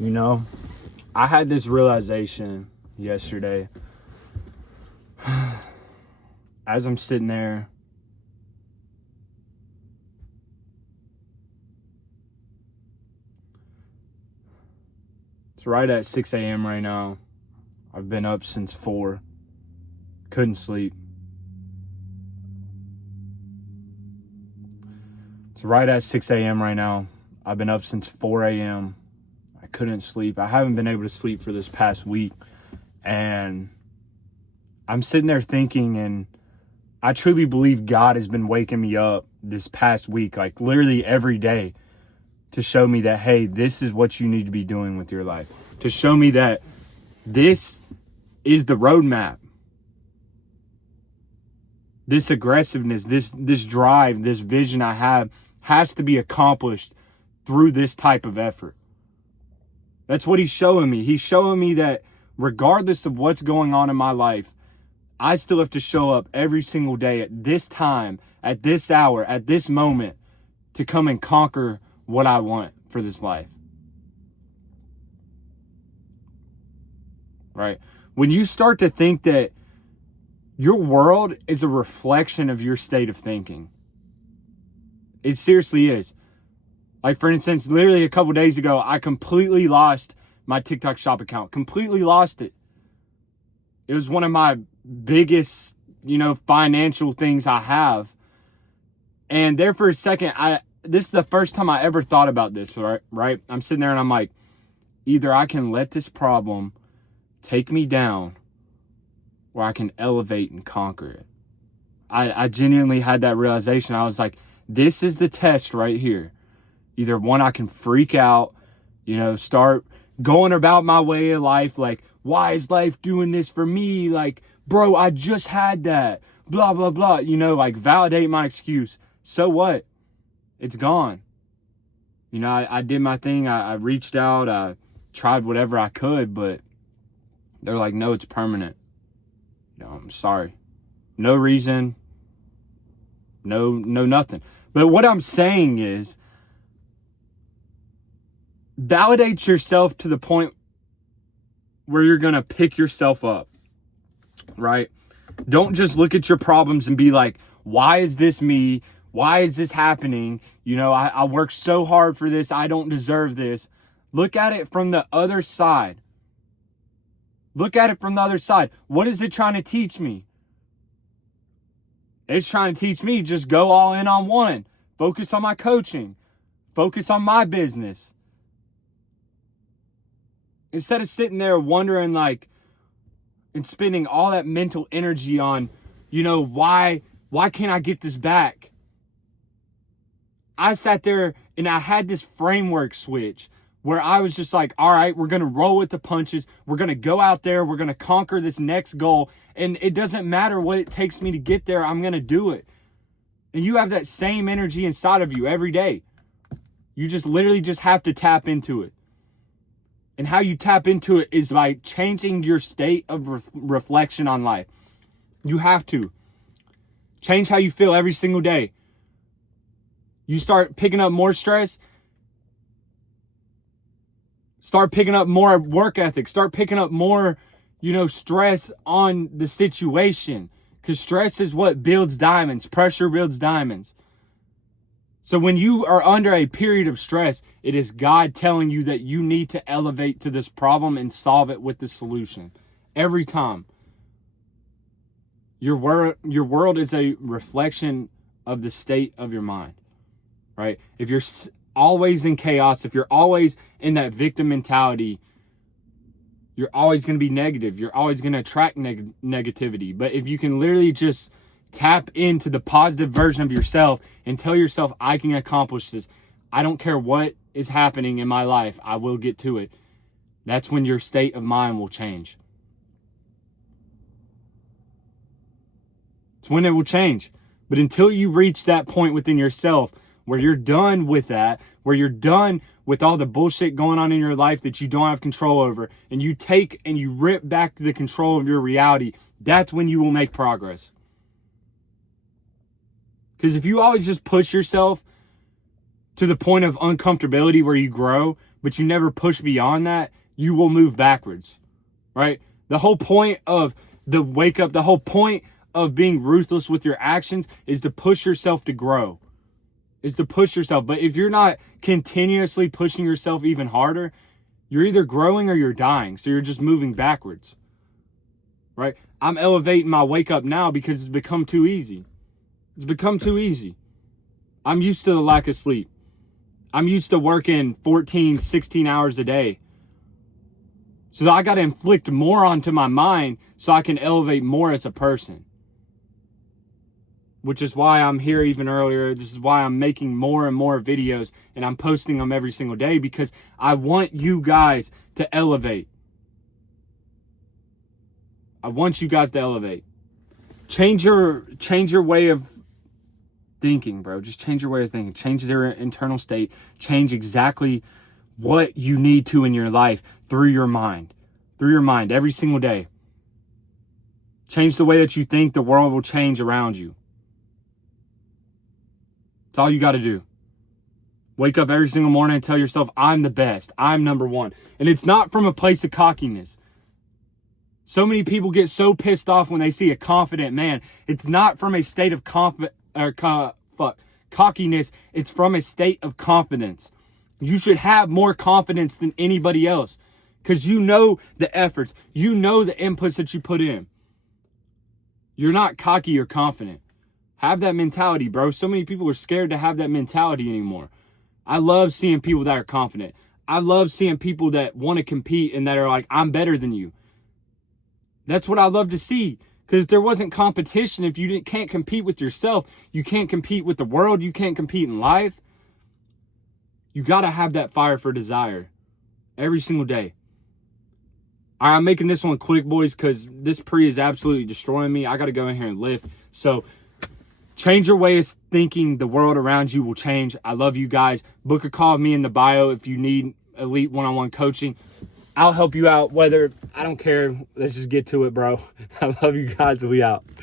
You know, I had this realization yesterday as I'm sitting there. It's right at 6 a.m. right now. I've been up since 4. Couldn't sleep. It's right at 6 a.m. right now. I've been up since 4 a.m. I couldn't sleep. I haven't been able to sleep for this past week. And I'm sitting there thinking, and I truly believe God has been waking me up this past week, like literally every day, to show me that, hey, this is what you need to be doing with your life. To show me that this is the roadmap. This aggressiveness, this drive, this vision I have has to be accomplished through this type of effort. That's what he's showing me. He's showing me that regardless of what's going on in my life, I still have to show up every single day at this time, at this hour, at this moment to come and conquer what I want for this life. Right? When you start to think that your world is a reflection of your state of thinking, it seriously is. Like, for instance, literally a couple days ago, I completely lost my TikTok shop account. Completely lost it. It was one of my biggest, financial things I have. And there for a second, this is the first time I ever thought about this, right? I'm sitting there and I'm like, either I can let this problem take me down or I can elevate and conquer it. I genuinely had that realization. I was like, this is the test right here. Either one, I can freak out, start going about my way of life. Like, why is life doing this for me? Like, bro, I just had that. Blah, blah, blah. Like validate my excuse. So what? It's gone. I did my thing. I reached out. I tried whatever I could, but they're like, no, it's permanent. I'm sorry. No reason. No, nothing. But what I'm saying is, validate yourself to the point where you're going to pick yourself up, right? Don't just look at your problems and be like, why is this me? Why is this happening? I worked so hard for this. I don't deserve this. Look at it from the other side. Look at it from the other side. What is it trying to teach me? It's trying to teach me just go all in on one. Focus on my coaching. Focus on my business. Instead of sitting there wondering and spending all that mental energy on, why can't I get this back? I sat there and I had this framework switch where I was just like, all right, we're going to roll with the punches. We're going to go out there. We're going to conquer this next goal. And it doesn't matter what it takes me to get there. I'm going to do it. And you have that same energy inside of you every day. You just literally just have to tap into it. And how you tap into it is by changing your state of reflection on life. You have to. Change how you feel every single day. You start picking up more stress. Start picking up more work ethic. Start picking up more, stress on the situation. Because stress is what builds diamonds. Pressure builds diamonds. So when you are under a period of stress, it is God telling you that you need to elevate to this problem and solve it with the solution. Every time. Your world is a reflection of the state of your mind. Right? If you're always in chaos, if you're always in that victim mentality, you're always going to be negative. You're always going to attract negativity. But if you can literally just tap into the positive version of yourself and tell yourself, I can accomplish this. I don't care what is happening in my life. I will get to it. That's when your state of mind will change. It's when it will change. But until you reach that point within yourself where you're done with that, where you're done with all the bullshit going on in your life that you don't have control over, and you take and you rip back the control of your reality, that's when you will make progress. Because if you always just push yourself to the point of uncomfortability where you grow, but you never push beyond that, you will move backwards, right? The whole point of the wake up, the whole point of being ruthless with your actions is to push yourself to grow, is to push yourself. But if you're not continuously pushing yourself even harder, you're either growing or you're dying. So you're just moving backwards, right? I'm elevating my wake up now because it's become too easy. It's become too easy. I'm used to the lack of sleep. I'm used to working 14, 16 hours a day. So I got to inflict more onto my mind so I can elevate more as a person. Which is why I'm here even earlier. This is why I'm making more and more videos and I'm posting them every single day, because I want you guys to elevate. I want you guys to elevate. Change your way of thinking, bro. Just change your way of thinking. Change their internal state. Change exactly what you need to in your life through your mind. Through your mind every single day. Change the way that you think, the world will change around you. That's all you got to do. Wake up every single morning and tell yourself, I'm the best. I'm number one. And it's not from a place of cockiness. So many people get so pissed off when they see a confident man. It's not from a state of cockiness. It's from a state of confidence. You should have more confidence than anybody else because you know the efforts. You know the inputs that you put in. You're not cocky or confident. Have that mentality, bro. So many people are scared to have that mentality anymore. I love seeing people that are confident. I love seeing people that want to compete and that are like, I'm better than you. That's what I love to see. Because if there wasn't competition, if you can't compete with yourself, you can't compete with the world, you can't compete in life. You got to have that fire for desire every single day. All right, I'm making this one quick, boys, because this pre is absolutely destroying me. I got to go in here and lift. So change your way of thinking. The world around you will change. I love you guys. Book a call with me in the bio if you need elite one-on-one coaching. I'll help you out. I don't care. Let's just get to it, bro. I love you guys. We out.